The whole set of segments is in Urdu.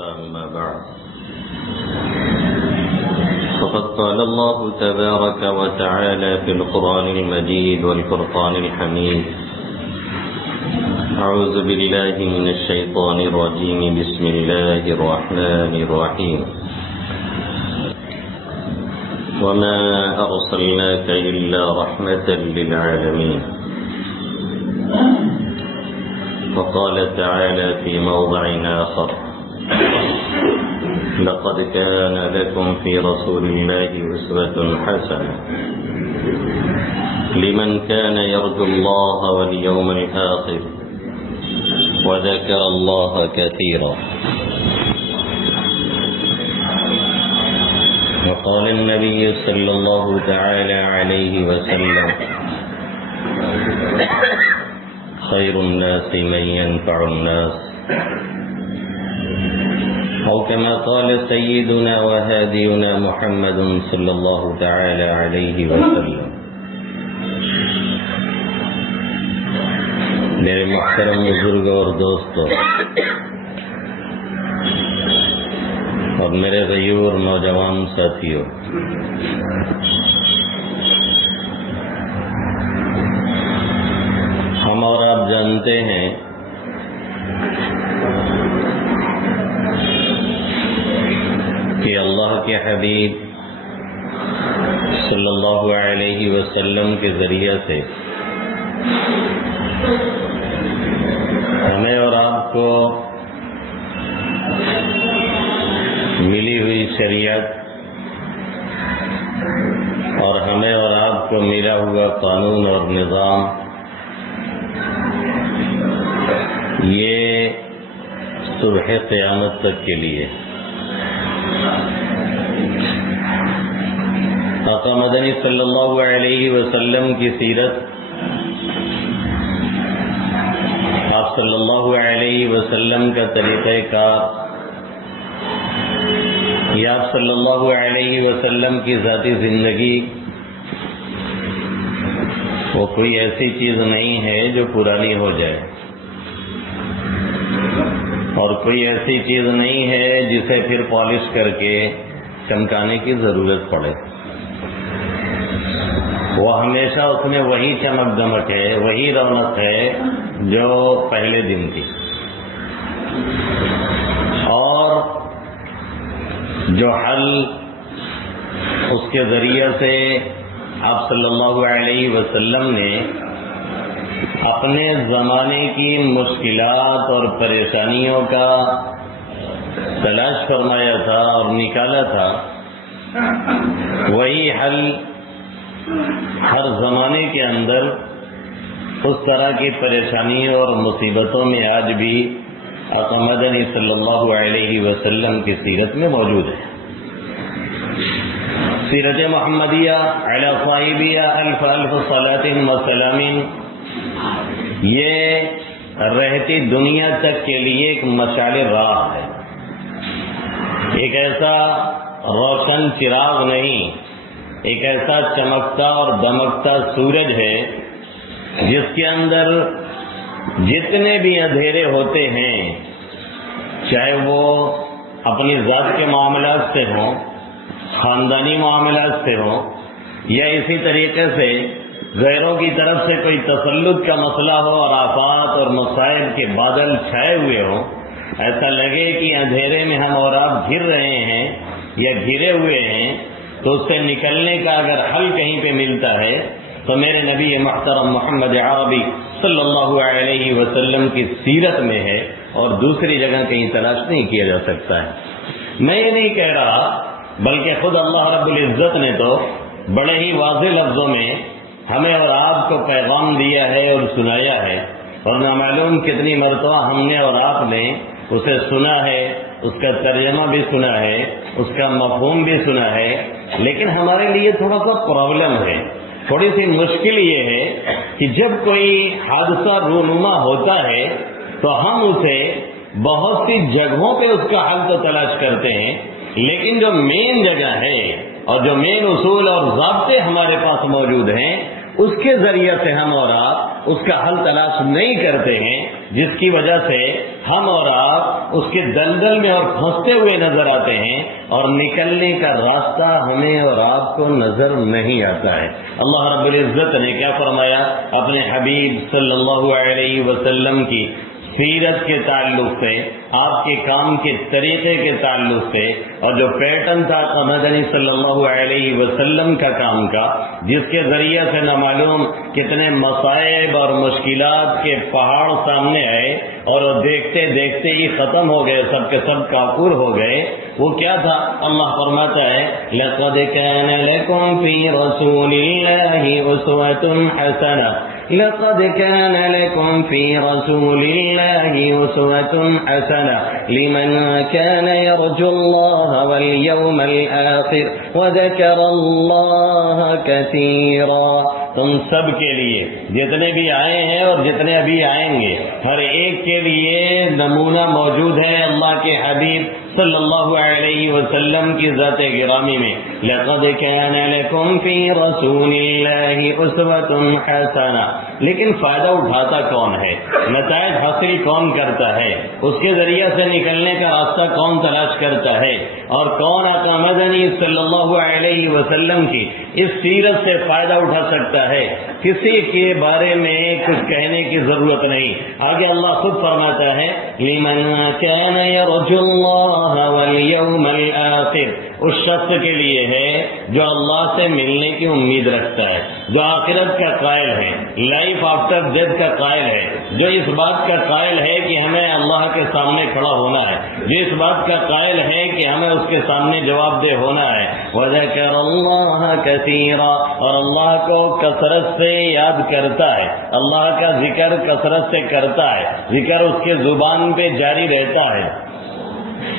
أما بعد فقد قال الله تبارك وتعالى في القرآن المجيد والفرقان الحميد أعوذ بالله من الشيطان الرجيم بسم الله الرحمن الرحيم وما أرسلناك إلا رحمة للعالمين وقال تعالى في موضع آخر لقد كان لكم في رسول الله أسوة حسنة لمن كان يرجو الله واليوم الآخر وذكر الله كثيرا وقال النبي صلى الله تعالى عليه وسلم خير الناس من ينفع الناس أو كما قال سيدنا وهادينا محمد صلى الله تعالى عليه وسلم. میرے محترم بزرگوں اور دوستوں اور میرے غیور نوجوان ساتھیوں، ہم اور آپ جانتے ہیں کہ اللہ کے حبیب صلی اللہ علیہ وسلم کے ذریعے سے ہمیں اور آپ کو ملی ہوئی شریعت اور ہمیں اور آپ کو ملا ہوا قانون اور نظام، یہ صبح قیامت تک کے لیے آقا مدنی صلی اللہ علیہ وسلم کی سیرت، آپ صلی اللہ علیہ وسلم کا طریقہ کار، یا آپ صلی اللہ علیہ وسلم کی ذاتی زندگی، وہ کوئی ایسی چیز نہیں ہے جو پرانی ہو جائے، اور کوئی ایسی چیز نہیں ہے جسے پھر پالش کر کے چمکانے کی ضرورت پڑے۔ وہ ہمیشہ اس میں وہی چمک دمک ہے، وہی رونق ہے جو پہلے دن تھی، اور جو حل اس کے ذریعے سے آپ صلی اللہ علیہ وسلم نے اپنے زمانے کی مشکلات اور پریشانیوں کا تلاش فرمایا تھا اور نکالا تھا، وہی حل ہر زمانے کے اندر اس طرح کی پریشانیوں اور مصیبتوں میں آج بھی آقا مدنی صلی اللہ علیہ وسلم کی سیرت میں موجود ہے۔ سیرت محمدیہ علی صاحبیہ الف الف صلاۃ و سلام، یہ رہتی دنیا تک کے لیے ایک مشعل راہ ہے، ایک ایسا روشن چراغ نہیں، ایک ایسا چمکتا اور دمکتا سورج ہے جس کے اندر جتنے بھی اندھیرے ہوتے ہیں، چاہے وہ اپنی ذات کے معاملات سے ہوں، خاندانی معاملات سے ہوں، یا اسی طریقے سے غیروں کی طرف سے کوئی تسلط کا مسئلہ ہو اور آفات اور مصائب کے بادل چھائے ہوئے ہوں، ایسا لگے کہ اندھیرے میں ہم اور آپ گھر رہے ہیں یا گھرے ہوئے ہیں، تو اس سے نکلنے کا اگر حل کہیں پہ ملتا ہے تو میرے نبی محترم محمد عربی صلی اللہ علیہ وسلم کی سیرت میں ہے، اور دوسری جگہ کہیں تلاش نہیں کیا جا سکتا ہے۔ میں یہ نہیں کہہ رہا، بلکہ خود اللہ رب العزت نے تو بڑے ہی واضح لفظوں میں ہمیں اور آپ کو پیغام دیا ہے اور سنایا ہے، اور نامعلوم کتنی مرتبہ ہم نے اور آپ نے اسے سنا ہے، اس کا ترجمہ بھی سنا ہے، اس کا مفہوم بھی سنا ہے، لیکن ہمارے لیے تھوڑا سا پرابلم ہے، تھوڑی سی مشکل یہ ہے کہ جب کوئی حادثہ رونما ہوتا ہے تو ہم اسے بہت سی جگہوں پہ اس کا حل تو تلاش کرتے ہیں، لیکن جو مین جگہ ہے اور جو مین اصول اور ضابطے ہمارے پاس موجود ہیں، اس کے ذریعے سے ہم اور آپ اس کا حل تلاش نہیں کرتے ہیں، جس کی وجہ سے ہم اور آپ اس کے دلدل میں اور پھنستے ہوئے نظر آتے ہیں اور نکلنے کا راستہ ہمیں اور آپ کو نظر نہیں آتا ہے۔ اللہ رب العزت نے کیا فرمایا اپنے حبیب صلی اللہ علیہ وسلم کی سیرت کے تعلق سے، آپ کے کام کے طریقے کے تعلق سے، اور جو پیٹرن تھا مدنی صلی اللہ علیہ وسلم کا کام کا، جس کے ذریعے سے نہ معلوم کتنے مصائب اور مشکلات کے پہاڑ سامنے آئے اور دیکھتے دیکھتے ہی ختم ہو گئے، سب کے سب کافور ہو گئے۔ وہ کیا تھا؟ اللہ فرماتا ہے لَقَدْ كَانَ لَكُمْ فِي رَسُولِ اللَّهِ أُسْوَةٌ حَسَنَةٌ لقد كان لكم في رسول الله أسوة حسنة لمن كان يرجو الله واليوم الآخر وذكر الله كثيرا۔ تم سب کے لیے، جتنے بھی آئے ہیں اور جتنے ابھی آئیں گے، ہر ایک کے لیے نمونہ موجود ہے اللہ کے حبیب صلی اللہ علیہ وسلم کی ذات گرامی میں۔ لقد كان لكم في رسول الله أسوة حسنة، لیکن فائدہ اٹھاتا کون ہے؟ نتائج حاصل کون کرتا ہے؟ اس کے ذریعے سے نکلنے کا راستہ کون تلاش کرتا ہے؟ اور کون آقا مدنی صلی اللہ علیہ وسلم کی اس سیرت سے فائدہ اٹھا سکتا ہے؟ کسی کے بارے میں کچھ کہنے کی ضرورت نہیں۔ آگے اللہ خود فرماتا ہے لمن كان يرجو الله واليوم الآخر، اس شخص کے لیے ہے جو اللہ سے ملنے کی امید رکھتا ہے، جو آخرت کا قائل ہے، لائف آفٹر ڈیتھ کا قائل ہے، جو اس بات کا قائل ہے کہ ہمیں اللہ کے سامنے کھڑا ہونا ہے، جو اس بات کا قائل ہے کہ ہمیں اس کے سامنے جواب دہ ہونا ہے۔ وَذَكَرَ اللَّهَ كَثِيرًا، اور اللہ کو کثرت سے یاد کرتا ہے، اللہ کا ذکر کثرت سے کرتا ہے، ذکر اس کے زبان پہ جاری رہتا ہے۔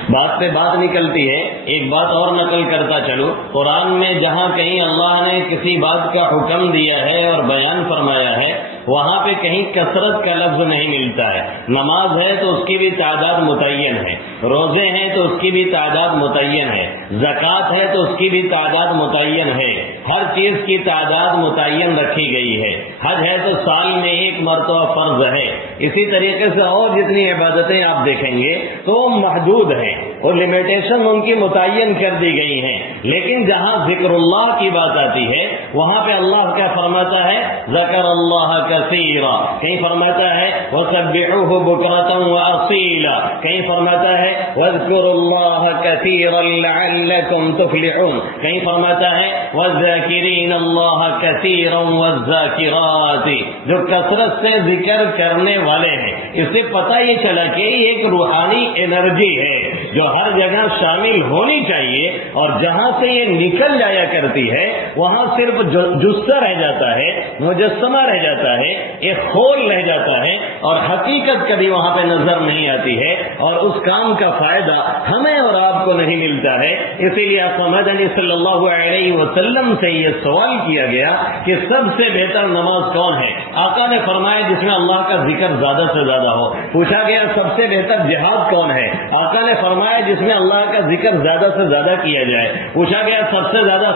بات پہ بات نکلتی ہے، ایک بات اور نقل کرتا چلو، قرآن میں جہاں کہیں اللہ نے کسی بات کا حکم دیا ہے اور بیان فرمایا ہے، وہاں پہ کہیں کثرت کا لفظ نہیں ملتا ہے۔ نماز ہے تو اس کی بھی تعداد متعین ہے، روزے ہیں تو اس کی بھی تعداد متعین ہے، زکوٰۃ ہے تو اس کی بھی تعداد متعین ہے، ہر چیز کی تعداد متعین رکھی گئی ہے۔ حج ہے تو سال میں ایک مرتبہ فرض ہے۔ اسی طریقے سے اور جتنی عبادتیں آپ دیکھیں گے تو محدود ہیں اور لمیٹیشن ان کی متعین کر دی گئی ہیں، لیکن جہاں ذکر اللہ کی بات آتی ہے وہاں پہ اللہ کیا فرماتا ہے؟ ذکر اللہ کثیرا، کہیں فرماتا ہے وسبحوہ بکرۃ واصیلا، کہیں فرماتا ہے واذکروا اللہ کثیرا لعلکم تفلحون، کہیں فرماتا ہے والذاکرین اللہ کثیرا والذاکرات، جو کثرت سے ذکر کرنے والے ہیں۔ اس سے پتہ یہ چلا کہ یہ ایک روحانی انرجی ہے جو ہر جگہ شامل ہونی چاہیے، اور جہاں سے یہ نکل جایا کرتی ہے وہاں صرف جثہ رہ جاتا ہے، مجسمہ رہ جاتا ہے، ایک خول رہ جاتا ہے، اور حقیقت کبھی وہاں پہ نظر نہیں آتی ہے، اور اس کام کا فائدہ ہمیں اور آپ کو نہیں ملتا ہے۔ اسی لیے آقا مدنی صلی اللہ علیہ وسلم سے یہ سوال کیا گیا کہ سب سے بہتر نماز کون ہے؟ آقا نے فرمایا جس میں اللہ کا ذکر زیادہ سے زیادہ ہو۔ پوچھا گیا سب سے بہتر جہاد کون ہے؟ آقا نے فرمایا جس میں اللہ کا ذکر زیادہ سے زیادہ کیا جائے۔ پوچھا گیا سب سے زیادہ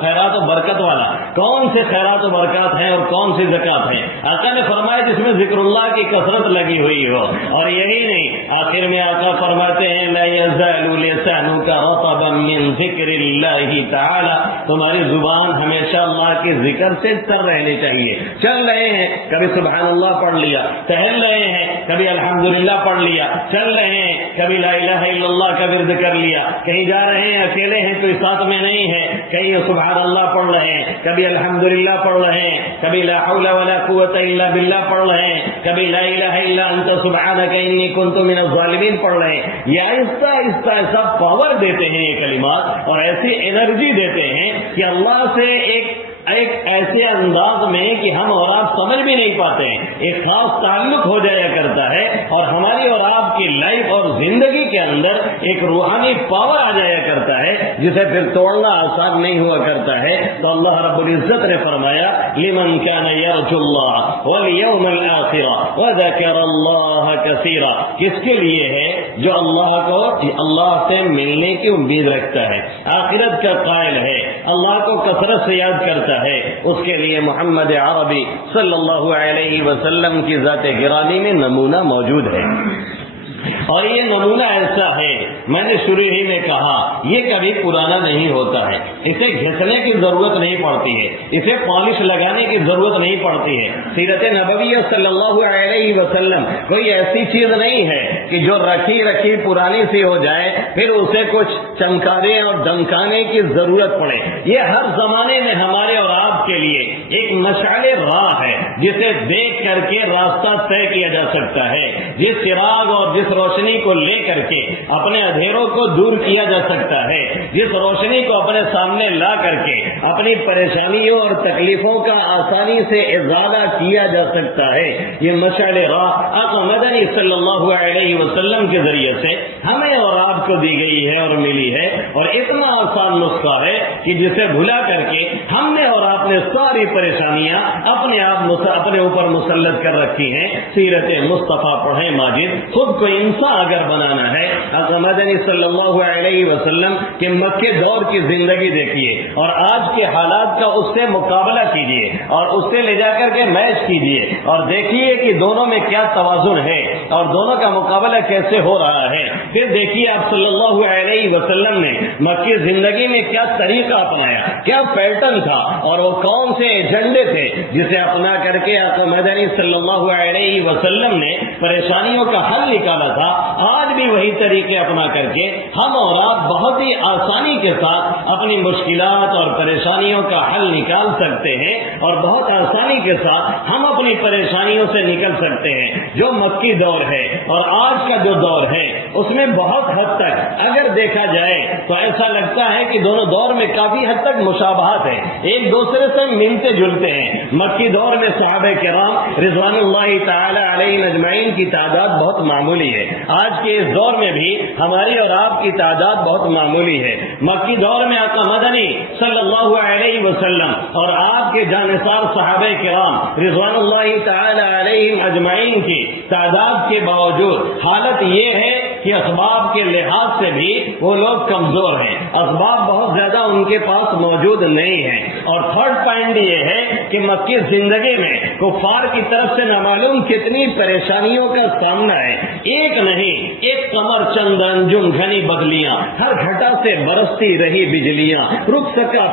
خیرات و برکت والا کون سے خیرات و برکات ہیں اور کون سی زکات ہیں؟ آقا نے فرمایا جس میں ذکر اللہ کی کثرت لگی ہوئی ہو۔ اور یہی نہیں، آخر میں آقا فرماتے ہیں لا یزال لسانک رطبا من ذکر اللہ تعالی، تمہاری زبان ہمیشہ اللہ کے ذکر سے تر رہنی چاہیے۔ چل رہے ہیں کبھی سبحان اللہ پڑھ لیا، ٹہل رہے ہیں کبھی الحمدللہ پڑھ لیا، چل رہے ہیں کبھی لا الہ الا اللہ کا ورد کر لیا، کہیں جا رہے ہیں اکیلے ہیں کوئی ساتھ میں نہیں ہے، کہیں سبحان اللہ پڑھ رہے ہیں، کبھی الحمدللہ پڑھ رہے ہیں، کبھی لا حول ولا قوت الا باللہ پڑھ رہے ہیں، کبھی لا الہ الا انت سبحانک انی کنت من الظالمین پڑھ رہے ہیں۔ یہ آہستہ آہستہ ایسا پاور دیتے ہیں یہ کلمات، اور ایسی انرجی دیتے ہیں کہ اللہ سے ایک ایسے انداز میں کہ ہم اور آپ سمجھ بھی نہیں پاتے ہیں، ایک خاص تعلق ہو جایا کرتا ہے، اور ہماری اور آپ کی لائف اور زندگی کے اندر ایک روحانی پاور آ جایا کرتا ہے جسے پھر توڑنا آسان نہیں ہوا کرتا ہے۔ تو اللہ رب العزت نے فرمایا لمن كان يرجو الله واليوم الآخر وذكر الله كثيرا، کس کے لیے ہے؟ جو اللہ کو اللہ سے ملنے کی امید رکھتا ہے، آخرت کا قائل ہے، اللہ کو کثرت سے یاد کرتا ہے، اس کے لیے محمد عربی صلی اللہ علیہ وسلم کی ذات گرامی میں نمونہ موجود ہے۔ اور یہ نمونہ ایسا ہے، میں نے شروع ہی میں کہا، یہ کبھی پرانا نہیں ہوتا ہے، اسے گھسنے کی ضرورت نہیں پڑتی ہے، اسے پالش لگانے کی ضرورت نہیں پڑتی ہے۔ سیرت نبویہ صلی اللہ علیہ وسلم کوئی ایسی چیز نہیں ہے کہ جو رکھی رکھی پرانی سی ہو جائے پھر اسے کچھ چمکانے اور دمکانے کی ضرورت پڑے۔ یہ ہر زمانے میں ہمارے اور آپ کے لیے ایک مشعل راہ ہے جسے دیکھ کر کے راستہ طے کیا جا سکتا ہے، جس چراغ اور جس روشنی کو لے کر کے اپنے اندھیروں کو دور کیا جا سکتا ہے، جس روشنی کو اپنے سامنے لا کر کے اپنی پریشانیوں اور تکلیفوں کا آسانی سے ازالہ کیا جا سکتا ہے۔ یہ مشعل راہ آقا مدنی صلی اللہ علیہ وسلم کے ذریعے سے ہمیں اور آپ کو دی گئی ہے اور ملی ہے، اور اتنا آسان نسخہ ہے کہ جسے بھلا کر کے ہم نے اور آپ نے ساری پریشانیاں اپنے اوپر مسلط کر رکھی ہیں۔ سیرت مصطفیٰ پڑھیں ماجد، خود کو انسان اگر بنانا ہے، آقا مدنی صلی اللہ علیہ وسلم کے مکے دور کی زندگی دیکھیے اور آج کے حالات کا اس سے مقابلہ کیجیے اور اس سے لے جا کر کے میچ کیجیے اور دیکھیے کہ دونوں میں کیا توازن ہے اور دونوں کا مقابلہ کیسے ہو رہا ہے۔ پھر دیکھیے آپ صلی اللہ علیہ وسلم نے مکی زندگی میں کیا طریقہ اپنایا، کیا پیٹرن تھا اور وہ کون سے ایجنڈے تھے جسے اپنا کر کے آقا مدنی صلی اللہ علیہ وسلم نے پریشانیوں کا حل نکالا تھا۔ آج بھی وہی طریقے اپنا کر کے ہم اور آپ بہت ہی آسانی کے ساتھ اپنی مشکلات اور پریشانیوں کا حل نکال سکتے ہیں اور بہت آسانی کے ساتھ ہم اپنی پریشانیوں سے نکل سکتے ہیں۔ جو مکی دور ہے اور آج کا جو دور ہے اس میں بہت حد تک اگر دیکھا جائے تو ایسا لگتا ہے کہ دونوں دور میں کافی حد تک مشابہت ہے، ایک دوسرے سے ملتے جلتے ہیں۔ مکی دور میں صحابہ کرام رضوان اللہ تعالی علیہ اجمعین کی تعداد بہت معمولی ہے، آج کے اس دور میں بھی ہماری اور آپ کی تعداد بہت معمولی ہے۔ مکی دور میں آقا مدنی صلی اللہ علیہ وسلم اور آپ کے جانثار صحابہ کرام رضوان اللہ تعالی علیہ اجمعین کی تعداد کے باوجود حالت یہ ہے کہ اسباب کے لحاظ سے بھی وہ لوگ کمزور ہیں، اسباب بہت زیادہ ان کے پاس موجود نہیں ہیں۔ اور تھرڈ پوائنٹ یہ ہے کہ مکی زندگی میں کفار کی طرف سے نامعلوم کتنی پریشانیوں کا سامنا ہے، ایک نہیں، ایک کمر چند انجم گھنی بغلیاں، ہر گھٹا سے برستی رہی بجلیاں، رک سکا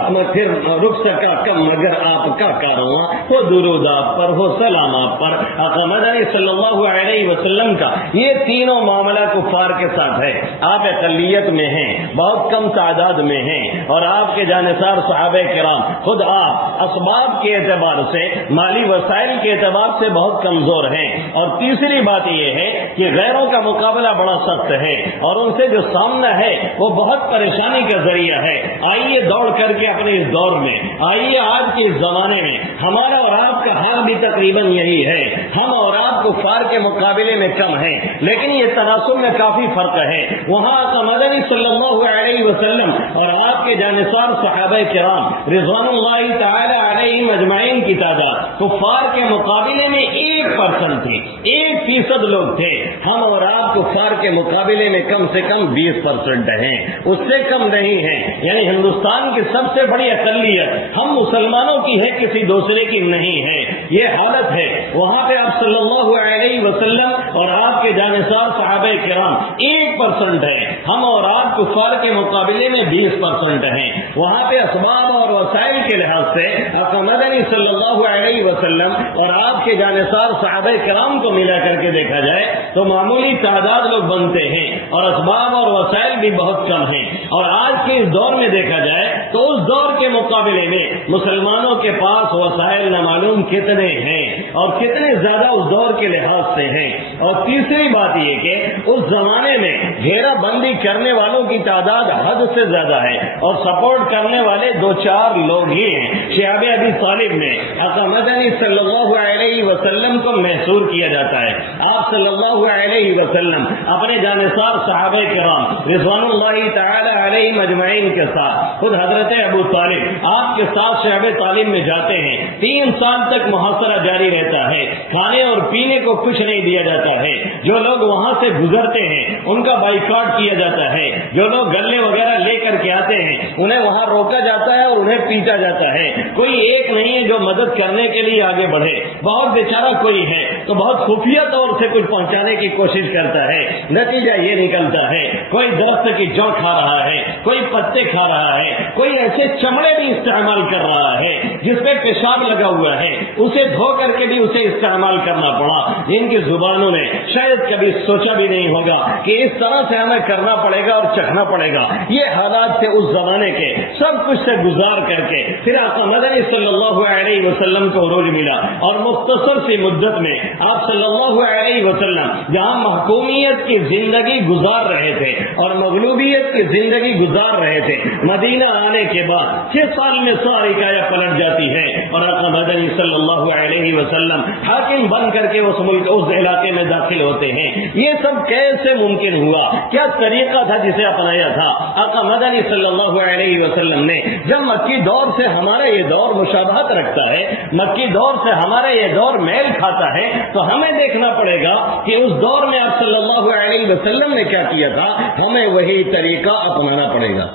کم مگر آپ کا کارواں، ہو درود آپ پر، ہو سلام آپ پر۔ آقا مدنی صلی اللہ علیہ وسلم کا یہ تینوں معاملہ کفار کے ساتھ ہے۔ آپ اقلیت میں ہیں، بہت کم تعداد میں ہیں، اور آپ کے جانثار صحابہ کرام خود آپ اسباب کے اعتبار سے، مالی وسائل کے اعتبار سے بہت کمزور ہیں۔ اور تیسری بات یہ ہے کہ غیروں کا مقابلہ بڑا سخت ہے اور ان سے جو سامنا ہے وہ بہت پریشانی کا ذریعہ ہے۔ آئیے دوڑ کر کے اپنے اس دور میں، آئیے آج کے اس زمانے میں ہمارا اور آپ کا حال بھی تقریباً یہی ہے۔ ہم اور آپ کفار کے مقابلے میں کم ہیں، لیکن یہ تناسب میں کافی فرق ہے۔ وہاں آقا مدنی صلی اللہ علیہ وسلم اور آپ کے جانثار صحابہ کرام رضوان اللہ تعالی علیہ اجمعین کی تعداد کفار کے مقابلے میں 1% تھی، 1% لوگ تھے۔ ہم اور آپ کفار کے مقابلے میں کم سے کم 20% ہیں، اس سے کم نہیں ہیں۔ یعنی ہندوستان کی سب سے بڑی اقلیت ہم مسلمانوں کی ہے، کسی دوسرے کی نہیں ہے۔ یہ حالت ہے۔ وہاں پہ آپ صلی اللہ علیہ وسلم اور آپ کے جانثار صحابہ کرام 1% ہے، ہم اور آپ کفار کے مقابلے میں 20% ہیں۔ وہاں پہ اسباب اور وسائل کے لحاظ سے آقا مدنی صلی اللہ علیہ وسلم اور آپ کے جانثار صحابہ کرام کو ملا کر کے دیکھا جائے تو معمولی تعداد لوگ بنتے ہیں اور اسباب اور وسائل بھی بہت کم ہیں۔ اور آج کے اس دور میں دیکھا جائے تو اس دور کے مقابلے میں مسلمانوں کے پاس وسائل نامعلوم کتنے ہیں اور کتنے زیادہ اس دور کے لحاظ سے ہیں۔ اور تیسری بات یہ کہ اس زمانے میں گھیرا بندی کرنے والوں کی تعداد حد سے زیادہ ہے اور سپورٹ کرنے والے 2-4 لوگ ہی ہیں۔ شیاب ابی طالب میں آقا مدنی صلی اللہ علیہ وسلم کو محصور کیا جاتا ہے۔ آپ صلی اللہ علیہ وسلم اپنے جانثار صحابہ کرام رضوان اللہ تعالی علیہ مجمعین کے ساتھ خود حضرت ابو طالب آپ کے ساتھ شیاب طالب میں جاتے ہیں۔ 3 سال تک محاصرہ جاری رہتا ہے، کھانے اور پینے کو کچھ نہیں دیا جاتا ہے۔ جو لوگ وہاں سے گزرتے ہیں ان کا بائیکاٹ کیا جاتا ہے، جو لوگ گلے وغیرہ لے کر کے آتے ہیں انہیں وہاں روکا جاتا ہے اور انہیں پیٹا جاتا ہے. کوئی ایک نہیں ہے جو مدد کرنے کے لیے آگے بڑھے. بہت بیچارہ کوئی ہے تو بہت خفیہ طور سے کچھ پہنچانے کی کوشش کرتا ہے. نتیجہ یہ نکلتا ہے کوئی درخت کی جڑ کھا رہا ہے, کوئی پتے کھا رہا ہے, کوئی ایسے چمڑے بھی استعمال کر رہا ہے جس پہ پیشاب لگا ہوا ہے, اسے دھو کر کے بھی اسے استعمال کرنا پڑا. جن کی زبانوں نے شاید کبھی سوچا بھی نہیں ہوگا کہ اس طرح سے ہمیں کرنا پڑے گا اور چکھنا پڑے گا. یہ حالات تھے اس زمانے کے. سب کچھ سے گزار کر کے پھر آقا مدنی صلی اللہ علیہ وسلم کو عروج ملا اور مختصر سی مدت میں آپ صلی اللہ علیہ وسلم جہاں محکومیت کی زندگی گزار رہے تھے اور مغلوبیت کی زندگی گزار رہے تھے, مدینہ آنے کے بعد 6 سال میں ساری کایا پلٹ جاتی ہے اور آقا مدنی صلی اللہ علیہ وسلم حاکم بن کر کے اس ملک اس علاقے میں داخل ہوتے ہیں. یہ سب کیسے ممکن ہوا؟ کیا طریقہ تھا جسے اپنایا تھا آقا مدنی صلی اللہ علیہ وسلم نے؟ جب مکی دور سے ہمارا یہ دور مشابہت رکھتا ہے, مکی دور سے ہمارا یہ دور میل کھاتا ہے, تو ہمیں دیکھنا پڑے گا کہ اس دور میں آپ صلی اللہ علیہ وسلم نے کیا کیا تھا. ہمیں وہی طریقہ اپنانا پڑے گا,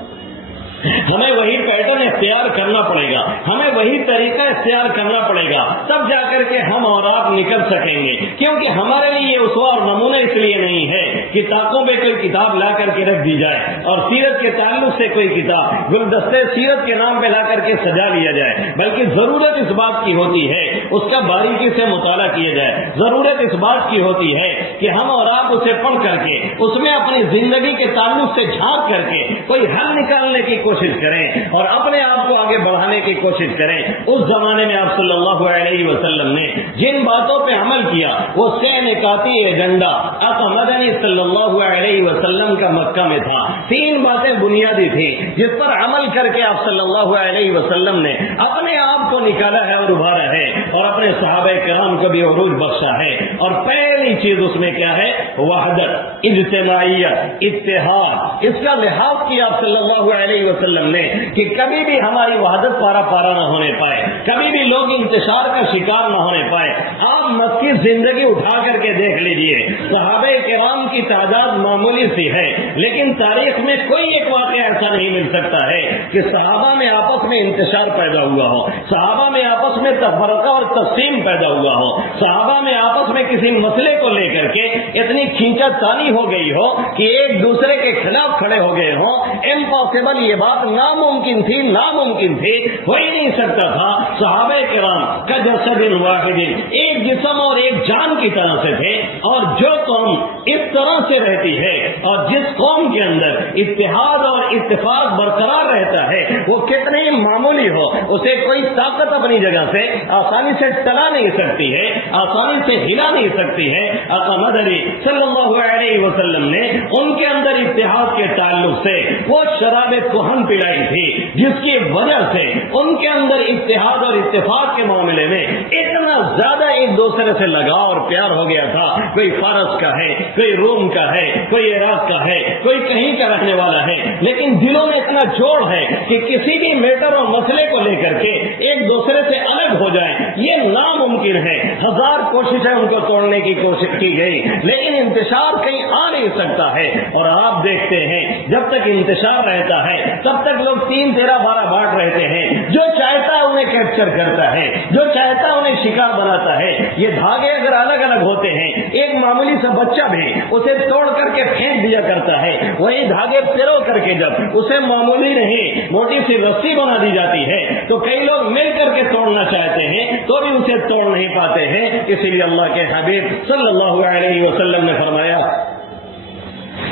ہمیں وہی پیٹرن اختیار کرنا پڑے گا, ہمیں وہی طریقہ اختیار کرنا پڑے گا. تب جا کر کے ہم اور آپ نکل سکیں گے. کیونکہ ہمارے لیے یہ اسوہ اور نمونہ اس لیے نہیں ہے کہ طاقوں پہ کوئی کتاب لا کر کے رکھ دی جائے اور سیرت کے تعلق سے کوئی کتاب گلدستے سیرت کے نام پہ لا کر کے سجا لیا جائے, بلکہ ضرورت اس بات کی ہوتی ہے اس کا باریکی سے مطالعہ کیا جائے. ضرورت اس بات کی ہوتی ہے کہ ہم اور آپ اسے پڑھ کر کے اس میں اپنی زندگی کے تعلق سے جھانک کر کے کوئی حل نکالنے کی کوشش کریں اور اپنے آپ کو آگے بڑھانے کی کوشش کریں. اس زمانے میں آپ صلی اللہ علیہ وسلم نے جن باتوں پہ عمل کیا وہ نکاتی ایجنڈا آقا مدنی صلی اللہ علیہ وسلم کا مکہ میں تھا. 3 باتیں بنیادی تھی جس پر عمل کر کے آپ صلی اللہ علیہ وسلم نے اپنے آپ کو نکالا ہے اور ابھارا ہے اور اپنے صحابہ کرام کو بھی عروج بخشا ہے. اور پہلی چیز اس میں کیا ہے؟ وحدت, اجتماعیت, اتحاد. اس کا لحاظ کیا آپ صلی اللہ علیہ وسلم نے کہ کبھی بھی ہماری وحدت پارا پارا نہ ہونے پائے, کبھی بھی لوگ انتشار کا شکار نہ ہونے پائے. آپ مکی زندگی اٹھا کر کے دیکھ لیجئے, صحابہ کرام کی تعداد معمولی سی ہے, لیکن تاریخ میں کوئی ایک واقعہ ایسا نہیں مل سکتا ہے کہ صحابہ میں آپس میں انتشار پیدا ہوا ہو, صحابہ میں آپس میں تفرقہ اور تقسیم پیدا ہوا ہو, صحابہ میں آپس میں کسی مسئلے کو لے کر کے اتنی کھینچا تانی ہو گئی ہو کہ ایک دوسرے کے خلاف کھڑے ہو گئے ہوں. امپاسبل, یہ بات ناممکن تھی, ناممکن تھی, ہو ہی نہیں سکتا تھا. صحابہ کرام کا جسد واحد, ایک جسم اور ایک جان کی طرح سے تھے. اور جو قوم اس طرح سے رہتی ہے اور جس قوم کے اندر اتحاد اور اتفاق برقرار رہتا ہے وہ کتنے ہی معمولی ہو, اسے کوئی طاقت اپنی جگہ سے آسانی سے ٹلا نہیں سکتی ہے, آسانی سے ہلا نہیں سکتی ہے. آقا مدنی صلی اللہ علیہ وسلم نے ان کے اندر اتحاد کے تعلق سے وہ شراب کہن پلائی تھی جس کی وجہ سے ان کے اندر اتحاد اور اتفاق کے معاملے میں اتنا زیادہ ایک دوسرے سے لگاؤ اور پیار ہو گیا تھا. کوئی فارس کا ہے, کوئی روم کا ہے, کوئی عراق کا ہے, کوئی کہیں کا رہنے والا ہے, لیکن دلوں میں اتنا جوڑ ہے کہ کسی بھی میٹر اور مسئلے کو لے کر کے ایک دوسرے سے الگ ہو جائیں یہ ناممکن ہے. 1000 کوششیں ان کو توڑنے کی کوشش کی گئی لیکن انتشار کہیں آ نہیں سکتا ہے. اور آپ دیکھتے ہیں جب تک انتشار رہتا ہے تب تک لوگ 3, 13, 12 بانٹ رہتے ہیں. جو چاہتا ہے انہیں کیپچر کرتا ہے, جو چاہتا ہے انہیں شکار بناتا ہے. یہ دھاگے اگر الگ الگ ہوتے ہیں, ایک معمولی سا بچہ بھی اسے توڑ کر کے پھینک دیا کرتا ہے, وہی دھاگے پیرو کر کے جب اسے معمولی نہیں موٹی سی رسی بنا دی جاتی ہے تو کئی لوگ مل کر کے توڑنا چاہتے ہیں تو بھی اسے توڑ نہیں پاتے ہیں. اسی لیے اللہ کے حبیب صلی اللہ علیہ وسلم نے فرمایا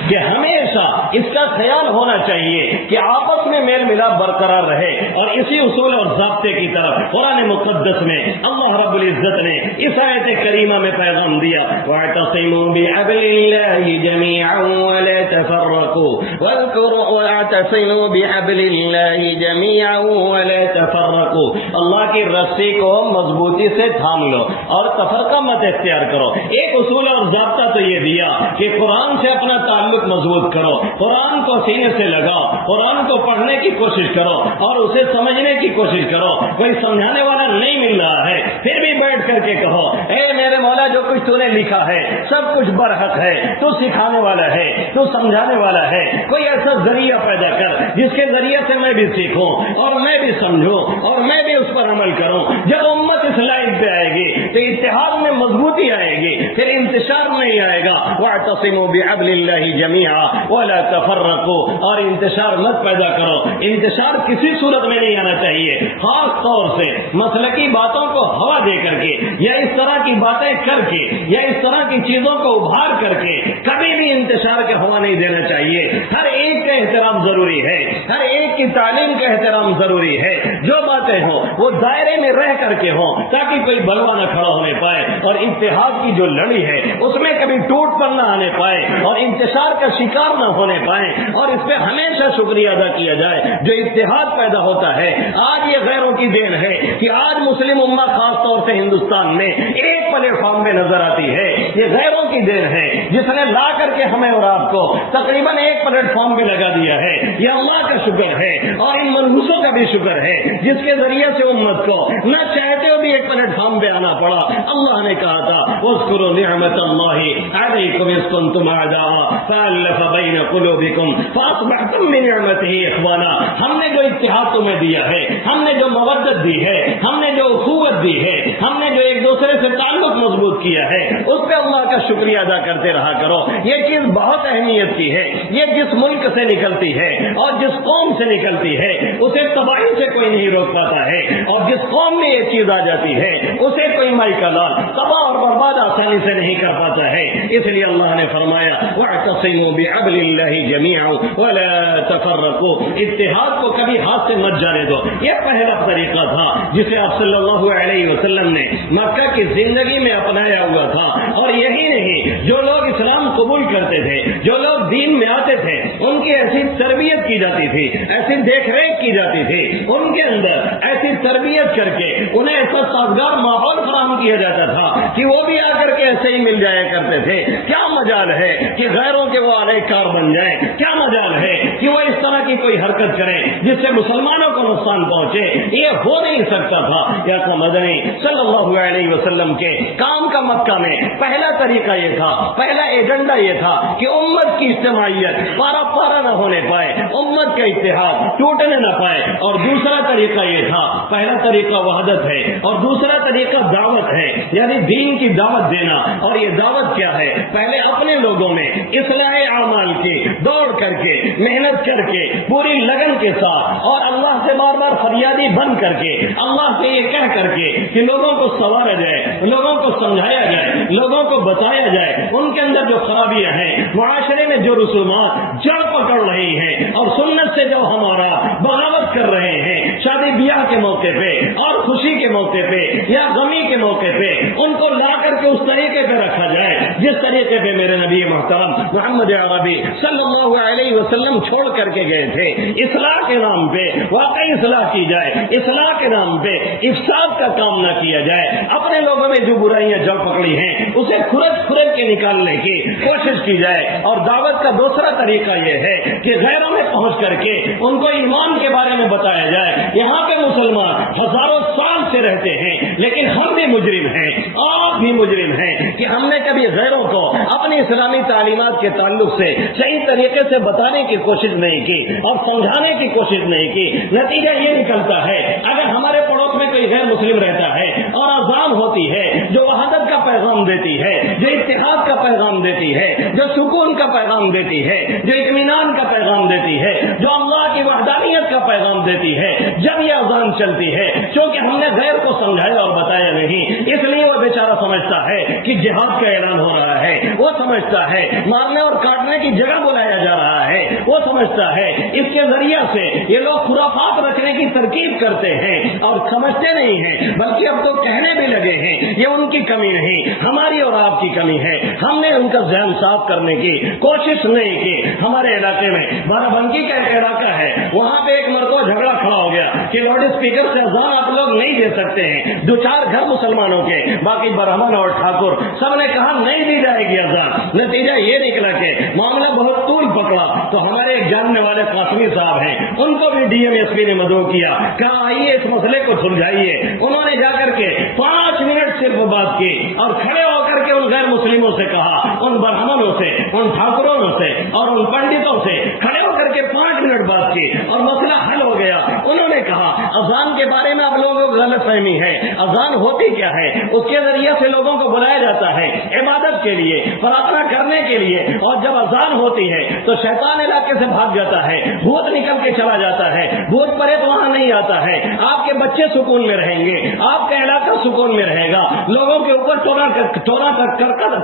کہ ہمیشہ اس کا خیال ہونا چاہیے کہ آپس میں میل ملاپ برقرار رہے. اور اسی اصول اور ضابطے کی طرف قرآن مقدس میں اللہ رب العزت نے اس آیت کریمہ میں پیغام دیا, وَاعْتَصِمُوا بِحَبْلِ اللَّهِ جَمِيعًا وَلَا تَفَرَّقُوا وَاعْتَصِمُوا بِحَبْلِ اللَّهِ جَمِيعًا وَلَا تَفَرَّقُوا. اللہ کی رسی کو مضبوطی سے تھام لو اور تفرقہ مت اختیار کرو. ایک اصول اور ضابطہ تو یہ دیا کہ قرآن سے اپنا تعلق تعلق مضبوط کرو، قرآن کو سینے سے لگاؤ، قرآن کو پڑھنے کی کوشش کرو اور اسے سمجھنے کی کوشش کرو۔ کوئی سمجھانے والا نہیں مل رہا ہے پھر بھی بیٹھ کر کے کہو اے میرے مولا جو کچھ تو نے لکھا ہے سب کچھ برحق ہے، تو سکھانے والا ہے، تو سمجھانے والا ہے، کوئی ایسا ذریعہ پیدا کر جس کے ذریعے سے میں بھی سیکھوں اور میں بھی سمجھوں اور میں بھی اس پر عمل کروں۔ جب امت اس لائن پہ آئے گی تو اتحاد میں مضبوطی آئے گی، پھر انتشار نہیں آئے گا۔ وَاعْتَصِمُوا بِحَبْلِ اللَّهِ جَمِيعًا وَلَا تَفَرَّقُوا، اور انتشار مت پیدا کرو۔ انتشار کسی صورت میں نہیں آنا چاہیے، خاص طور سے مسلکی باتوں کو ہوا دے کر کے یا اس طرح کی باتیں کر کے یا اس طرح کی چیزوں کو ابھار کر کے کبھی بھی انتشار کا ہوا نہیں دینا چاہیے۔ ہر ایک کا احترام ضروری ہے، ہر ایک کی تعلیم کا احترام ضروری ہے۔ جو باتیں ہوں وہ دائرے میں رہ کر کے ہوں تاکہ کوئی بلوا نہ کھڑا ہونے پائے، اور اتحاد کی جو لڑی ہے اس میں کبھی ٹوٹ پر نہ آنے پائے اور انتشار کا شکار نہ ہونے پائے، اور اس پہ ہمیشہ شکریہ ادا کیا جائے جو اتحاد پیدا ہوتا ہے۔ آج یہ غیروں کی دین ہے کہ آج مسلم امت خاص طور سے ہندوستان میں ایک پلیٹ فارم میں نظر آتی ہے۔ یہ غیروں کی دین ہے جس نے لا کر کے ہمیں اور آپ کو تقریباً ایک پلیٹ فارم میں لگا دیا ہے۔ یہ اللہ کا شکر ہے اور ان منحوسوں کا بھی شکر ہے جس کے ذریعے سے امت کو نہ چاہتے ہو بھی ایک پلیٹ فارم پہ آنا پڑا۔ اللہ نے کہا تھا اذکروا نعمت اللہ علیکم اذ کنتم اعداء فألف بین قلوبکم فاصبحتم بنعمتہ اخوانا۔ ہم نے جو اتحاد تمہیں دیا ہے، ہم نے جو مودت دی ہے، ہم نے جو اخوت دی ہے، ہم نے جو ایک دوسرے سے تعلق مضبوط کیا ہے، اس پہ اللہ کا شکریہ ادا کرتے رہا کرو۔ یہ چیز بہت اہمیت کی ہے۔ یہ جس ملک سے نکلتی ہے اور جس قوم سے نکلتی ہے اسے تباہی سے کوئی نہیں روک پاتا ہے، اور جس قوم میں یہ چیز آ جاتی ہے اسے کوئی مائی کا لال تباہ اور برباد آسانی سے نہیں کر پاتا ہے۔ اس لیے اللہ نے فرمایا وَاعْتَصِمُوا بِحَبْلِ اللَّهِ جَمِيعًا وَلَا تَفَرَّقُوا، اتحاد کو کبھی ہاتھ سے مت جانے دو۔ یہ پہلا طریقہ تھا جسے آپ صلی اللہ علیہ وسلم نے مکہ کی زندگی میں اپنایا ہوا تھا۔ اور یہی نہیں، جو لوگ اسلام قبول کرتے تھے، جو لوگ دین میں آتے تھے، ان کی ایسی تربیت کی جاتی تھی، ایسی دیکھ ریکھ کی جاتی تھی، ان کے اندر ایسی تربیت کر کے انہیں ایسا سازگار ماحول فراہم کیا جاتا تھا کہ وہ بھی آ کر کے ایسے ہی مل جایا کرتے تھے۔ کیا مجال ہے کہ غیروں کے وہ علیہ کار بن جائیں؟ کیا مجال ہے کہ وہ اس طرح کی کوئی حرکت کریں جس سے مسلمانوں کو نقصان پہنچے؟ یہ ہو نہیں سکتا تھا۔ یا مدنی صلی اللہ علیہ وسلم کے کام کا مکہ میں پہلا طریقہ یہ تھا، پہلا ایجنڈا یہ تھا کہ امت کی اجتماعیت پارا پارا نہ ہونے پائے، امت کا اتحاد ٹوٹنے نہ پائے۔ اور دوسرا طریقہ یہ تھا، پہلا طریقہ وحدت ہے اور دوسرا طریقہ دعوت ہے، یعنی دین کی دعوت دینا۔ اور یہ دعوت کیا ہے؟ پہلے اپنے لوگوں میں اصلاح اعمال کی دوڑ کر کے، محنت کر کے، پوری لگن کے ساتھ اور اللہ سے بار بار فریادی بن کر کے، اللہ سے یہ کہہ کر کے کہ لوگوں کو سنوارا جائے، لوگوں کو سمجھایا جائے، لوگوں کو بتایا جائے ان کے اندر جو خرابیاں ہیں، معاشرے میں جو رسومات جڑ پکڑ رہی ہیں اور سنت سے جو ہمارا بغاوت کر رہے ہیں، شادی بیاہ کے موقع پہ اور خوشی کے موقع پہ یا غمی کے موقع پہ ان کو لا کر کے اس طریقے پہ رکھا جائے جس طریقے پہ میرے نبی محترم محمد عربی صلی اللہ علیہ وسلم چھوڑ کر کے گئے تھے۔ اصلاح کے نام پہ واقعی اصلاح کی جائے، اصلاح کے نام پہ افساد کا کام نہ کیا جائے۔ اپنے لوگوں میں جو برائیاں جڑ پکڑی ہیں اسے کھرد کے نکالنے کی کوشش کی جائے۔ اور دعوت کا دوسرا طریقہ یہ ہے کہ غیروں میں پہنچ کر کے ان کو ایمان کے بارے میں بتایا جائے۔ یہاں پہ مسلمان ہزاروں سال سے رہتے ہیں لیکن ہم بھی مجرم ہیں، آپ بھی مجرم ہیں کہ ہم نے کبھی غیروں کو اپنی اسلامی تعلیمات کے تعلق سے صحیح طریقے سے بتانے کی کوشش نہیں کی اور سمجھانے کی کوشش نہیں کی۔ نتیجہ یہ نکلتا ہے اگر ہمارے پڑوس میں کوئی غیر مسلم رہتا ہے اور اذان ہوتی ہے جو وحدت کا پیغام دیتی ہے، جو اتحاد کا پیغام دیتی ہے، جو سکون کا پیغام دیتی ہے، جو اطمینان کا پیغام دیتی ہے، جو اللہ کی وحدانیت کا پیغام دیتی ہے، جب یہ اذان چلتی ہے چونکہ ہم نے غیر کو سمجھایا اور بتایا نہیں، اس لیے وہ بیچارہ سمجھتا ہے کہ جہاد کا اعلان ہو رہا ہے، وہ سمجھتا ہے مارنے اور کاٹنے کی جگہ بلایا جا رہا ہے، وہ سمجھتا ہے اس کے ذریعے سے یہ لوگ خرافات رکھنے کی ترکیب کرتے ہیں اور سمجھتے نہیں ہیں، بلکہ اب تو کہنے بھی لگے ہیں یہ ان کی کمی نہیں، ہماری اور آپ کی کمی ہے۔ ہم نے ان کا ذہن صاف کرنے کی کوشش نہیں کی۔ ہمارے علاقے میں بارہ بنکی کا ایک علاقہ ہے، وہاں پہ ایک مرتبہ جھگڑا کھڑا ہو گیا کہ لاؤڈ اسپیکر سے اذان آپ لوگ نہیں دے سکتے ہیں. دو چار گھر مسلمانوں کے، باقی برہمن اور ٹھاکر سب نے کہا نہیں دی جائے گی اذان. نتیجہ یہ نکلا کہ معاملہ بہت طول پکڑا تو ہمارے ایک جاننے والے قاسمی صاحب ہیں، ان کو بھی ڈی ایم ایس پی نے مدعو کیا، کہا آئیے اس مسئلے کو سلجھائیے. انہوں نے جا کر کے 5 منٹ صرف بات کی اور کھڑے ہو کر کے ان غیر مسلموں سے کہا، ان برہمنوں سے، ان ٹھاکروں سے اور ان پنڈتوں سے کھڑے ہو کر کے 5 منٹ بات کی اور مسئلہ حل ہو گیا. انہوں نے کہا اذان کے بارے میں آپ لوگوں کو غلط فہمی ہے. اذان ہوتی کیا ہے؟ اس کے ذریعے سے لوگوں کو بلایا جاتا ہے عبادت کے لیے، پرارتھنا کرنے کے لیے، اور جب اذان ہوتی ہے تو شیطان علاقے سے بھاگ جاتا ہے، بھوت نکل کے چلا جاتا ہے، بھوت پریت وہاں نہیں آتا ہے، آپ کے بچے سکون میں رہیں گے، آپ کا علاقہ سکون میں رہے گا، لوگوں کے اوپر ٹونا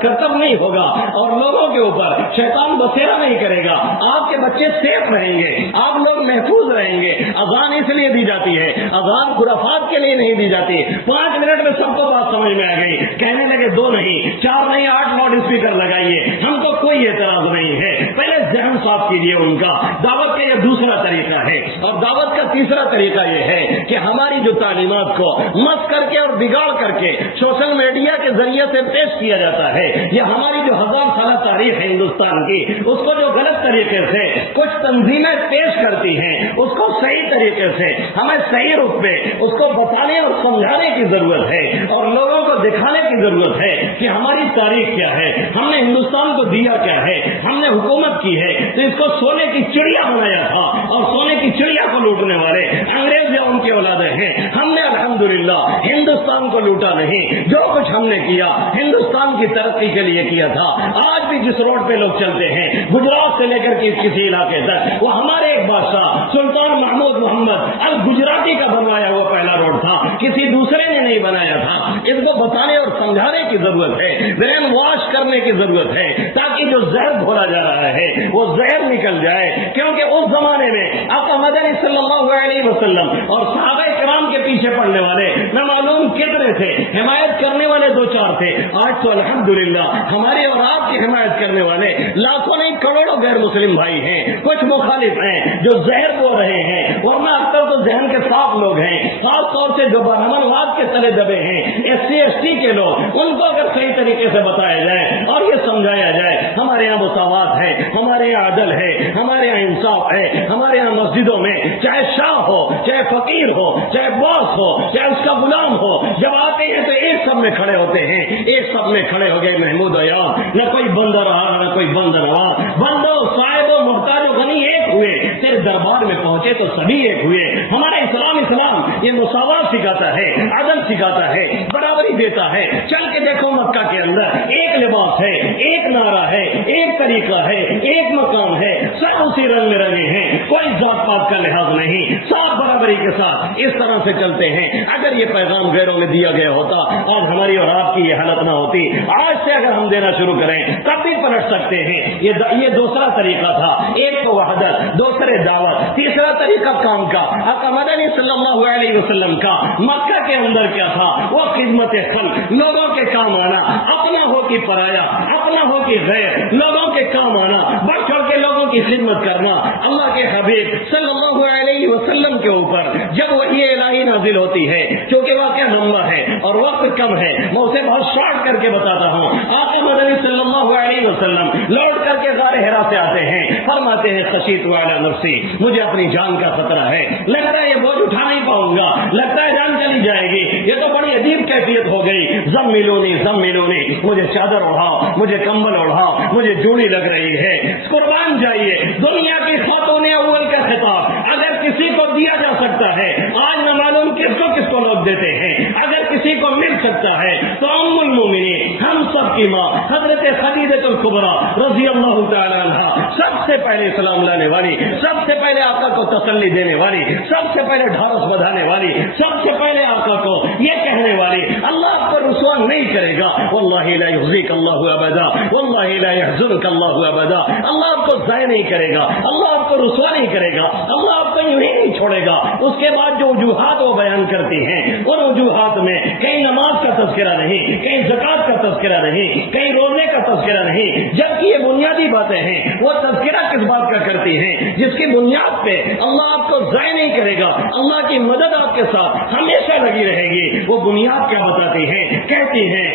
کرتب نہیں ہوگا اور لوگوں کے اوپر شیطان بسیرا نہیں کرے گا، آپ کے بچے سیف رہیں گے، آپ لوگ محفوظ رہیں گے. اذان اس لیے دی جاتی ہے، اذان خرافات کے لیے نہیں دی جاتی. 5 منٹ میں سب کو بات سمجھ میں آ گئی. کہنے لگے 2 نہیں 4 نہیں 8 لاؤڈ اسپیکر لگائیے، ہم کو کوئی اعتراض نہیں ہے. پہلے ذہن صاف کیجیے ان کا. دعوت کا یہ دوسرا طریقہ ہے، اور دعوت کا تیسرا طریقہ یہ ہے کہ ہماری جو تعلیمات کو مس کر کے اور بگاڑ کر کے سوشل میڈیا کے ذریعے سے پیش کیا جاتا ہے. یہ ہماری جو 1000 سالہ تاریخ ہے ہندوستان کی، اس کو جو غلط طریقے سے کچھ تنظیمیں پیش کرتی ہیں، اس کو صحیح طریقے سے ہمیں صحیح رخ پہ اس کو بتانے اور سمجھانے کی ضرورت ہے، اور لوگوں کو دکھانے کی ضرورت ہے کہ ہماری تاریخ کیا ہے، ہم نے ہندوستان کو دیا کیا ہے. ہم نے حکومت کی ہے تو اس کو سونے کی چڑیا بنایا تھا، اور سونے کی چڑیا کو لوٹنے والے انگریز یا ان کے اولادیں ہیں. ہم نے الحمدللہ ہندوستان کو لوٹا نہیں، جو کچھ ہم نے کیا ہندوستان کی ترقی کے لیے کیا تھا. آج بھی جس روڈ پہ لوگ چلتے ہیں گجرات سے لے کر کے کسی علاقے تک، وہ ہمارے ایک بادشاہ سلطان محمود محمد الگجراتی کا بنوایا ہوا پہلا روڈ تھا، کسی دوسرے نے نہیں بنایا تھا. اس کو بتانے اور سمجھانے کی ضرورت ہے، برین واش کرنے کی ضرورت ہے، تاکہ جو زہر گھولا جا رہا ہے وہ زہر نکل جائے. کیونکہ اس زمانے میں آقا مدنی صلی اللہ علیہ وسلم اور صحابہ کرام کے پیچھے پڑنے والے نہ معلوم کتنے تھے، حمایت کرنے والے 2-4 تھے. آج تو الحمدللہ ہمارے اور آپ کی حمایت کرنے والے لاکھوں نہیں کروڑوں غیر مسلم بھائی ہیں. کچھ مخالف ہیں جو زہر بو رہے ہیں، ورنہ اکثر تو ذہن کے صاف لوگ ہیں، خاص طور سے جو برہمن واد کے تلے دبے ہیں، SC ST کے لوگ، ان کو اگر صحیح طریقے سے بتایا جائے اور یہ سمجھایا جائے ہمارے یہاں مساوات ہے، ہمارے یہاں عدل ہے، ہمارے یہاں انصاف ہے، ہمارے یہاں مسجدوں میں چاہے شاہ ہو، چاہے فقیر ہو، چاہے باس ہو، چاہے اس کا غلام ہو، جب آتے ہیں تو ایک سب میں کھڑے ہوتے ہیں. ایک سب میں کھڑے ہو گئے محمود ایاز، نہ کوئی بندہ رہا نہ کوئی بندہ رہا، بندو صاحب و محتاج و غنی ایک ہوئے، تیرے دربار میں پہنچے تو سبھی ایک ہوئے. ہمارا اسلام یہ مساوات سکھاتا ہے، عدل سکھاتا ہے، برابری دیتا ہے. چل کے دیکھو مکہ کے اندر ایک لباس ہے، ایک نعرہ ہے، ایک طریقہ ہے، ایک مقام ہے، سب اسی رنگ میں رنگے ہیں، کوئی ذات پات کا لحاظ نہیں، سب برابری کے ساتھ اس طرح سے چلتے ہیں. اگر یہ پیغام غیروں میں دیا گیا ہوتا آج ہماری اور آپ کی یہ حالت نہ ہوتی. آج سے اگر ہم دینا شروع کریں تب بھی پلٹ سکتے ہیں. یہ دوسرا طریقہ تھا، ایک تو وحدت، دوسرے دعوت، تیسرا طریقہ کام کا. آقا مدنی صلی اللہ علیہ وسلم کا مکہ کے اندر کیا تھا؟ وہ خدمت خلق، لوگوں کے کام آنا، اپنا ہو کہ پرایا، اپنا ہو کہ غیر، لوگوں کے کام آنا، بڑھ چڑھ کے لوگوں کی خدمت کرنا. اللہ کے حبیب صلی اللہ علیہ وسلم کے اوپر جب وحی الہی نازل ہوتی ہے، کیونکہ واقعہ لمبا ہے اور وقت کم ہے، میں اسے بہت شارٹ کر کے بتاتا ہوں. آقا مدنی صلی اللہ علیہ وسلم لوٹ کر کے غار حرا سے آتے ہیں، فرماتے ہیں خشیت علی نفسی، مجھے اپنی جان کا خطرہ ہے، لگتا ہے یہ بوجھ اٹھا نہیں پاؤں گا، لگتا ہے جان چلی جائے گی. یہ تو بڑی عجیب کیفیت ہو گئی. زملونی زملونی، مجھے چادر اڑھاؤ، مجھے کمبل اڑھاؤ، مجھے جوڑی لگ رہی ہے. قربان جائیے، دنیا کی خاتون اول کا خطاب اگر کسی کو دیا جا سکتا ہے، آج نہ معلوم کس کو لوگ دیتے ہیں، اگر کسی کو مل سکتا ہے تو ام المومنین، ہم سب کی ماں حضرت خدیجہ الکبریٰ رضی اللہ تعالی عنہا، سب سے پہلے اسلام لانے والی، سب سے پہلے آقا کو تسلی دینے والی، سب سے پہلے ڈھارس بندھانے والی، سب سے پہلے آقا کو یہ کہنے والی اللہ آپ کو رسوا نہیں کرے گا. واللہ لا یخزیک اللہ ابدا، واللہ لا یحزنک اللہ ابدا. اللہ آپ کو ضائع نہیں کرے گا، اللہ آپ کو رسوا نہیں کرے گا، اللہ آپ کو یوں ہی نہیں چھوڑے گا. اس کے بعد جو وجوہات وہ بیان کرتی ہیں ان وجوہات میں کہیں نماز کا تذکرہ نہیں, کہیں زکات کا تذکرہ نہیں, کہیں روزے کا تذکرہ نہیں, جبکہ یہ بنیادی باتیں ہیں. وہ تذکرہ کس بات کا کرتی ہیں؟ جس کی بنیاد پہ اللہ آپ کو ضائع نہیں کرے گا, اللہ کی مدد آپ کے ساتھ ہمیشہ لگی رہے گی. وہ بنیاد کیا بتاتی ہیں؟ کہتی ہیں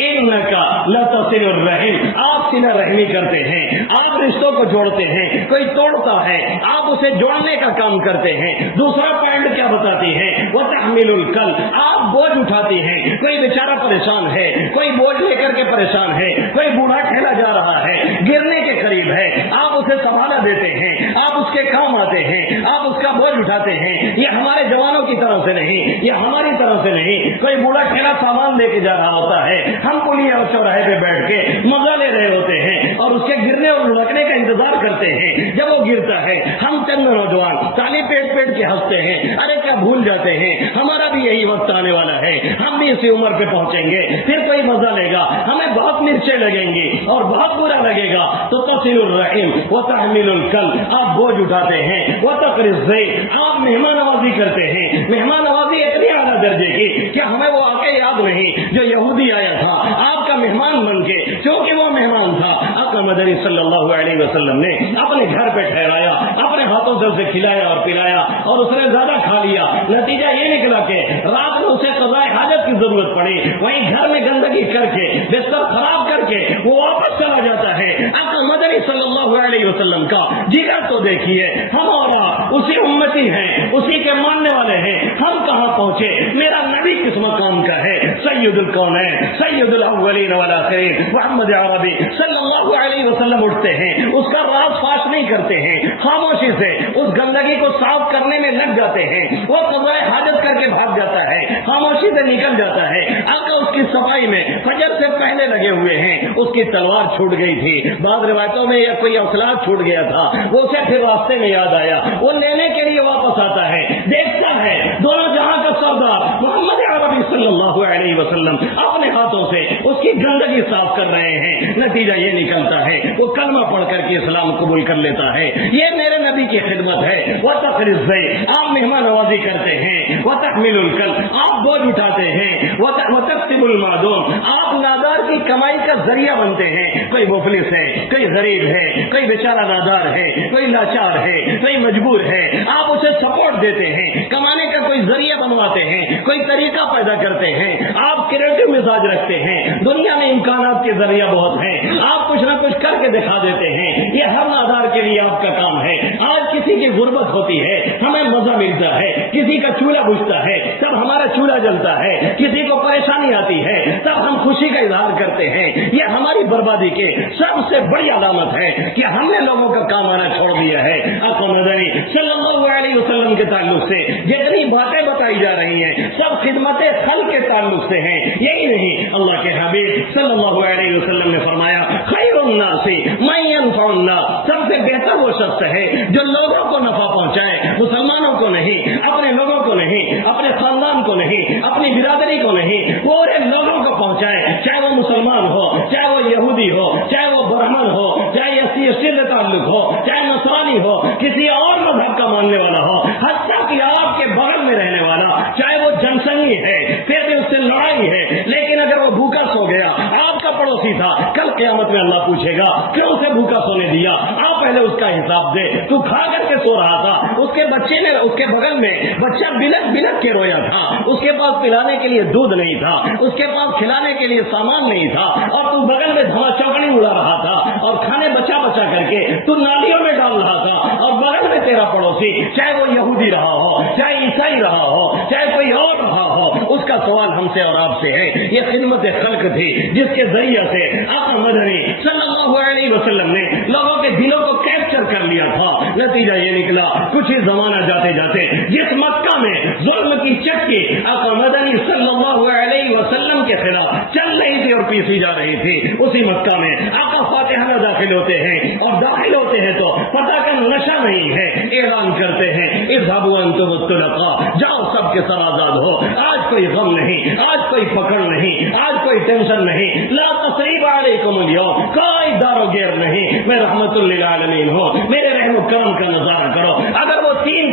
انکا لتصل الرحم, آپ صلہ رحمی کرتے ہیں, آپ رشتوں کو جوڑتے ہیں. کوئی توڑتا ہے آپ اسے جوڑنے کا کام کرتے ہیں. دوسرا پوائنٹ کیا بتاتی ہے؟ وتحمل الکل, آپ بوجھ اٹھاتی ہیں. کوئی بیچارہ پریشان ہے, کوئی بوجھ لے کر کے پریشان ہے, کوئی بوڑھا ٹھیلا جا رہا ہے, گرنے کے قریب ہے, آپ اسے سنبھالا دیتے ہیں, آپ اس کے کام آتے ہیں, آپ اس کا بوجھ اٹھاتے ہیں. یہ ہمارے جوانوں کی طرف سے نہیں, یہ ہماری طرف سے نہیں. کوئی بوڑھا ٹھیلا سامان لے کے جا رہا ہوتا ہے, ہم پلی اور چوراہے پہ بیٹھ کے مزہ لے رہے ہوتے ہیں اور اس کے گرنے اور لڑکنے کا انتظار کرتے ہیں. جب وہ گرتا ہے ہم چند نوجوان تالی پیٹ پیٹ کے ہنستے ہیں. ارے کیا بھول جاتے ہیں ہمارا بھی یہی وقت آنے والا ہے, ہم بھی اسی عمر پہ پہنچیں گے, پھر کوئی مزہ لے گا, ہمیں بہت مرچیں لگیں گی اور بہت برا لگے گا. تو تصل الرحم وتحمل الکل, آپ بوجھ اٹھاتے ہیں. وتقری الضیف, آپ مہمان نوازی کرتے ہیں. مہمان نوازی اتنی اعلیٰ درجے کی کہ ہمیں وہ واقعہ یاد نہیں جو یہودی آیا تھا آپ کا مہمان بن کے, کیونکہ وہ مہمان تھا. آقا مدنی صلی اللہ علیہ وسلم نے اپنے گھر پہ ٹھہرایا, اپنے ہاتھوں سے اسے کھلایا اور پلایا اور اس نے زیادہ کھا لیا. نتیجہ یہ نکلا کہ رات میں اسے قضاء حاجت کی ضرورت پڑی, وہیں گھر میں گندگی کر کے بستر خراب کر کے وہ واپس چلا جاتا ہے. آقا مدنی صلی اللہ علیہ وسلم کا جگر تو دیکھیے, ہم اور آپ اسی امتی ہیں, اسی کے ماننے والے ہیں. ہم کہاں پہنچے؟ میرا نبی کس مقام کا ہے؟ سید الکونین, سید الاولین والآخرین محمد عربی صلی اللہ علیہ وسلم اٹھتے ہیں, اس کا راز فاش نہیں کرتے ہیں, خاموشی سے اس گندگی کو صاف کرنے میں لگ جاتے ہیں. وہ قضاء حاجت کر کے بھاگ جاتا ہے, خاموشی سے نکل جاتا ہے. آقا اس کی صفائی میں فجر سے پہلے لگے ہوئے ہیں. اس کی تلوار چھوٹ گئی تھی, بعض روایتوں میں یا کوئی افسلات چھوٹ گیا تھا, وہ اسے پھر راستے میں یاد آیا, وہ لینے کے لیے واپس آتا ہے. دیکھتا ہے دونوں جہاں کا سردار محمد عربی صلی اللہ علیہ وسلم اپنے ہاتھوں سے اس کی گندگی صاف کر رہے ہیں. نتیجہ یہ نکلتا ہے وہ کلمہ پڑھ کر کے اسلام قبول کر لیتا ہے. یہ میرے نبی کی خدمت ہے. وتقری الضیف, آپ مہمان نوازی کرتے ہیں. وتحمل الکل, آپ بوجھ اٹھاتے ہیں. وتکسب المعدوم, آپ نادار کی کمائی کا ذریعہ بنتے ہیں. کوئی مفلس ہے, کوئی غریب ہے, کوئی بیچارہ نادار ہے, کوئی لاچار ہے, کوئی مجبور ہے, آپ اسے سپورٹ دیتے ہیں, کمانے کا کوئی ذریعہ بنواتے ہیں, کوئی طریقہ پیدا کرتے ہیں. آپ کریٹو مزاج رکھتے ہیں, دنیا میں امکانات کے ذریعہ بہت ہیں, آپ کچھ نہ کچھ کر کے دکھا دیتے ہیں. یہ ہر نادار کے لیے آپ کا کام ہے. آج کسی کی غربت ہوتی ہے, ہمیں مزہ ملتا ہے, کسی کا چولہا بجھتا ہے تب ہمارا چولہا جلتا ہے, کسی کو پریشانی آتی ہے تب ہم خوشی کا اظہار کرتے ہیں. یہ ہماری بربادی کے سب سے بڑی علامت ہے کہ ہم نے لوگوں کا کام آنا چھوڑ دیا ہے. آقا مدنی صلی اللہ علیہ وسلم کے تعلق سے جتنی باتیں بتائی جا رہی ہیں سب خدمت خلق کے تعلق سے ہیں. یہی نہیں, اللہ کے حبیب صلی اللہ علیہ وسلم نے فرمایا خیر الناس من ينفع الناس, سب سے بہتر وہ شخص ہے جو لوگوں کو نفع پہنچائے, مسلمانوں کو نہیں, اپنے لوگوں کو نہیں, اپنے خاندان کو نہیں, اپنی برادری کو نہیں, پورے لوگوں کو پہنچائے. چاہے وہ مسلمان ہو, چاہے وہ یہودی ہو, چاہے وہ برہمن ہو, چاہے SC ST سے تعلق ہو, چاہے نصرانی ہو, کسی اور مذہب کا ماننے والا ہو, حتیٰ کہ آپ کے بغل میں رہنے والا, چاہے وہ جنسنگی ہے, پھر بھی اس سے لڑائی ہے, لیکن اگر وہ بھوکا سو گیا, آپ کا پڑوسی تھا, کل قیامت میں اللہ پوچھے گا کیوں اسے بھوکا سونے دیا, آپ پہلے اس کا حساب دے. تو کھا کر کے سو رہا تھا, اس کے بچے نے, اس کے بغل میں بچہ بلک بلک کے رویا تھا, اس کے پاس پلانے کے لیے دودھ نہیں تھا, اس کے پاس کھلانے کے لیے سامان نہیں تھا, اور تو بغل میں دھما چوکڑی اڑا رہا تھا اور کھانے بچا بچا کر کے تو نالیوں میں ڈال رہا تھا, اور بغل میں تیرا پڑوسی چاہے وہ یہودی رہا ہو, چاہے عیسائی رہا ہو, چاہے کوئی اور رہا ہو, اس کا سوال ہم سے اور آپ سے ہے. یہ خدمت خلق تھی جس کے ذریعے سے آقا مدنی صلی اللہ علیہ وسلم نے لوگوں کے دلوں کو کیپچر کر لیا تھا. نتیجہ یہ نکلا کچھ ہی زمانہ جاتے جاتے جس مکہ میں ظلم کی چکی آقا مدنی صلی اللہ علیہ وسلم کے خلاف چل رہی تھی اور پیسی جا رہی تھی, اسی مکہ میں آقا فاتحہ میں داخل ہوتے ہیں, اور داخل ہوتے ہیں تو پتہ کا نشہ نہیں ہے, اعلان کرتے ہیں اذهبوا انتم الطلقاء, جاؤ سب کے سر آزاد ہو, آج کوئی غم نہیں, آج کوئی پکڑ نہیں, آج کوئی ٹینشن نہیں, لا تثریب علیکم اليوم, کوئی دار و گیر نہیں, میں رحمت للعالمین ہوں, میرے رحم و کرم کا نظارہ کرو. اگر وہ 3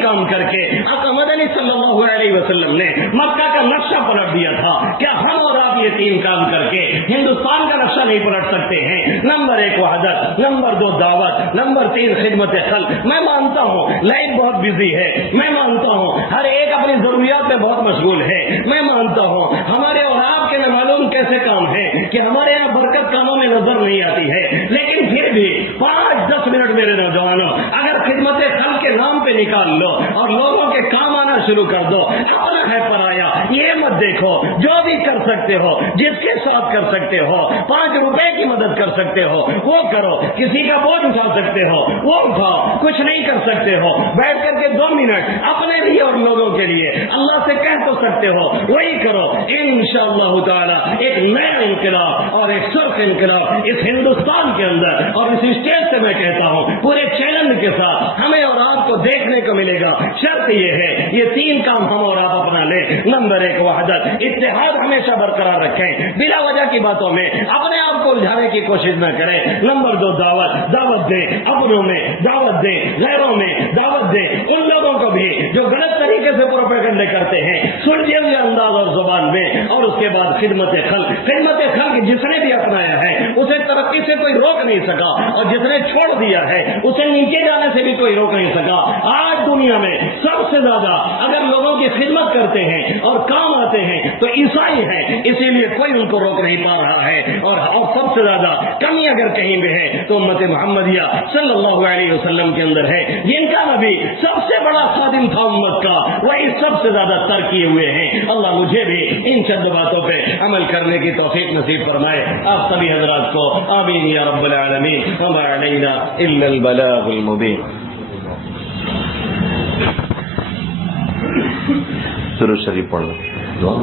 وسلم نے مکہ کا نقشہ پلٹ دیا تھا، کیا ہم اور آپ یہ 3 کام کر کے ہندوستان کا نقشہ نہیں پلٹ سکتے ہیں؟ نمبر 1 وحدت، نمبر 2 دعوت، نمبر 3 خدمت خلق۔ میں مانتا ہوں لائف بہت بزی ہے، میں مانتا ہوں ہر ایک اپنی ضروریات میں بہت مشغول ہے، میں مانتا ہوں ہمارے اور آپ کے نہ معلوم کیسے کام ہیں کہ ہمارے یہاں برکت کاموں میں نظر نہیں آتی ہے، لیکن پھر بھی 5-10 منٹ میرے نوجوانوں اگر خدمت خلق کے نام پہ نکال لو اور لوگوں کے کام آنا شروع کر دو، اپنا ہے پرایا یہ مت دیکھو، جو بھی کر سکتے ہو، جس کے ساتھ کر سکتے ہو، 5 روپے کی مدد کر سکتے ہو وہ کرو، کسی کا بوجھ اٹھا سکتے ہو وہ اٹھاؤ، کچھ نہیں کر سکتے ہو بیٹھ کر کے 2 منٹ اپنے لیے اور لوگوں کے لیے اللہ سے کہہ تو سکتے ہو وہی کرو، انشاءاللہ تعالی ایک نیا انقلاب اور ایک سرخ انقلاب اس ہندوستان کے اندر اور اس اسٹیج سے میں کہتا ہوں پورے چیلنج کے ساتھ ہمیں اور آپ کو دیکھنے کو ملے گا۔ شرط یہ ہے یہ 3 کام ہم اور آپ اپنا لیں۔ نمبر 1 وحدت، اتحاد ہمیشہ برقرار رکھیں، بلا وجہ کی باتوں میں اپنے آپ کو الجھانے کی کوشش نہ کریں۔ نمبر 2 دعوت دیں، اپنوں میں دعوت دیں، غیروں میں دعوت دیں، ان لوگوں کو بھی جو غلط طریقے سے پروپیگنڈے کرتے ہیں سلجھے ہوئے انداز اور زبان میں۔ اور اس کے بعد خدمت خلق جس نے بھی اپنایا ہے اسے ترقی سے کوئی روک نہیں سکا، اور جس نے چھوڑ دیا ہے اسے نیچے جانے سے بھی کوئی روک نہیں سکا۔ آج دنیا میں سب سے زیادہ اگر لوگوں کی خدمت کرتے ہیں اور کام آتے ہیں تو عیسائی ہیں، اسی لیے کوئی ان کو روک نہیں پا رہا ہے، اور سب سے زیادہ کمی اگر کہیں بھی ہے تو امت محمدیہ صلی اللہ علیہ وسلم کے اندر ہے، جن کا نبی سب سے بڑا خادم تھا امت کا، وہی سب سے زیادہ ترک کیے ہوئے ہیں۔ اللہ مجھے بھی ان چند باتوں پہ عمل کرنے کی توفیق نصیب فرمائے، آپ سبھی حضرات کو آمین یا رب العالمین۔ وما علینا الا البلاغ المبین۔ درود شریف پڑھ لو۔